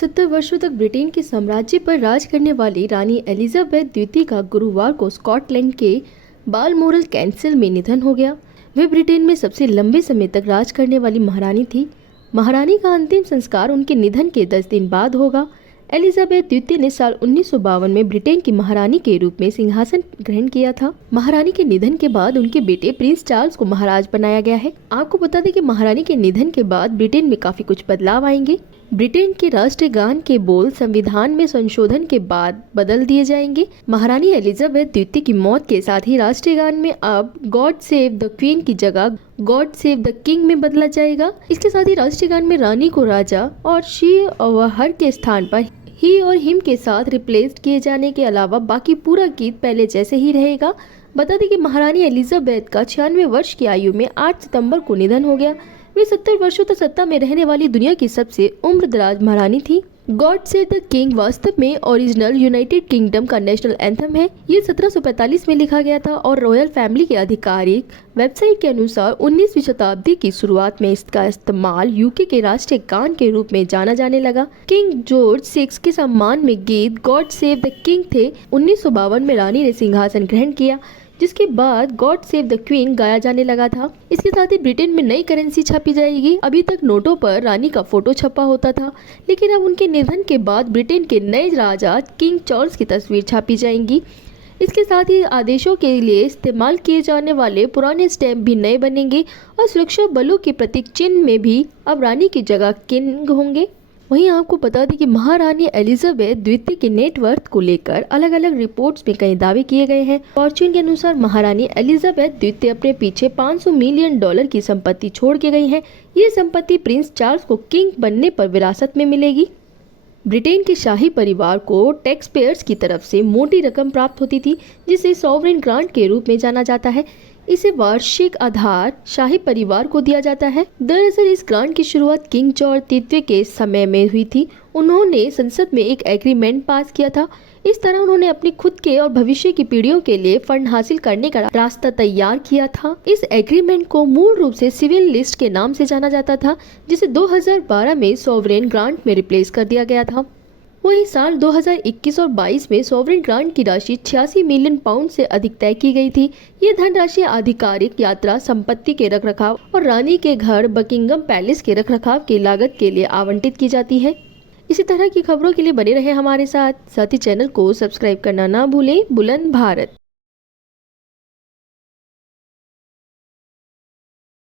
70 वर्षों तक ब्रिटेन के साम्राज्य पर राज करने वाली रानी एलिजाबेथ द्वितीय का गुरुवार को स्कॉटलैंड के बालमोरल कैसल में निधन हो गया। वे ब्रिटेन में सबसे लंबे समय तक राज करने वाली महारानी थी। महारानी का अंतिम संस्कार उनके निधन के 10 दिन बाद होगा। एलिजाबेथ द्वितीय ने साल 1952 में ब्रिटेन की महारानी के रूप में सिंहासन ग्रहण किया था। महारानी के निधन के बाद उनके बेटे प्रिंस चार्ल्स को महाराज बनाया गया है। आपको बता दें कि महारानी के निधन के बाद ब्रिटेन में काफी कुछ बदलाव आएंगे। ब्रिटेन के राष्ट्रीय गान के बोल संविधान में संशोधन के बाद बदल दिए जाएंगे। महारानी एलिजाबेथ द्वितीय की मौत के साथ ही राष्ट्रीय गान में अब गॉड सेव द क्वीन की जगह गॉड सेव द किंग में बदला जाएगा। इसके साथ ही राष्ट्रीय गान में रानी को राजा और शी और हर के स्थान पर ही और हिम के साथ रिप्लेस किए जाने के अलावा बाकी पूरा गीत पहले जैसे ही रहेगा। बता दें कि महारानी एलिजाबेथ का 96 वर्ष की आयु में 8 सितंबर को निधन हो गया। वे 70 वर्षों तक सत्ता में रहने वाली दुनिया की सबसे उम्रदराज महारानी थी। गॉड सेव द किंग वास्तव में ओरिजिनल यूनाइटेड किंगडम का नेशनल एंथम है। ये 1745 में लिखा गया था और रॉयल फैमिली के आधिकारिक वेबसाइट के अनुसार 19वीं शताब्दी की शुरुआत में इसका इस्तेमाल यूके के राष्ट्रीय गान के रूप में जाना जाने लगा। किंग जॉर्ज 6 के सम्मान में गीत गॉड सेव द किंग थे। 1952 में रानी ने सिंहासन ग्रहण किया, जिसके बाद गॉड सेव द क्वीन गाया जाने लगा था। इसके साथ ही ब्रिटेन में नई करेंसी छापी जाएगी। अभी तक नोटों पर रानी का फोटो छपा होता था, लेकिन अब उनके निधन के बाद ब्रिटेन के नए राजा किंग चार्ल्स की तस्वीर छापी जाएंगी। इसके साथ ही आदेशों के लिए इस्तेमाल किए जाने वाले पुराने स्टैम्प भी नए बनेंगे और सुरक्षा बलों के प्रतीक चिन्ह में भी अब रानी की जगह किंग होंगे। वहीं आपको बता दें कि महारानी एलिजाबेथ द्वितीय के नेटवर्थ को लेकर अलग अलग रिपोर्ट्स में कई दावे किए गए हैं। फॉर्च्यून के अनुसार महारानी एलिजाबेथ द्वितीय अपने पीछे $500 मिलियन की संपत्ति छोड़ के गई हैं। ये संपत्ति प्रिंस चार्ल्स को किंग बनने पर विरासत में मिलेगी। ब्रिटेन के शाही परिवार को टैक्स पेयर्स की तरफ से मोटी रकम प्राप्त होती थी, जिसे सॉवरेन ग्रांट के रूप में जाना जाता है। इसे वार्षिक आधार शाही परिवार को दिया जाता है। दरअसल इस ग्रांट की शुरुआत किंग जॉर्ज तृतीय के समय में हुई थी। उन्होंने संसद में एक एग्रीमेंट पास किया था। इस तरह उन्होंने अपनी खुद के और भविष्य की पीढ़ियों के लिए फंड हासिल करने का रास्ता तैयार किया था। इस एग्रीमेंट को मूल रूप से सिविल लिस्ट के नाम से जाना जाता था, जिसे 2012 में सॉवरेन ग्रांट में रिप्लेस कर दिया गया था। वही साल 2021 और 22 में सॉवरेन ग्रांट की राशि 86 मिलियन पाउंड से अधिक तय की गई थी। ये धनराशि आधिकारिक यात्रा, संपत्ति के रखरखाव और रानी के घर बकिंगम पैलेस के रखरखाव की लागत के लिए आवंटित की जाती है। इसी तरह की खबरों के लिए बने रहे हमारे साथ ही चैनल को सब्सक्राइब करना ना भूलें। बुलंद भारत।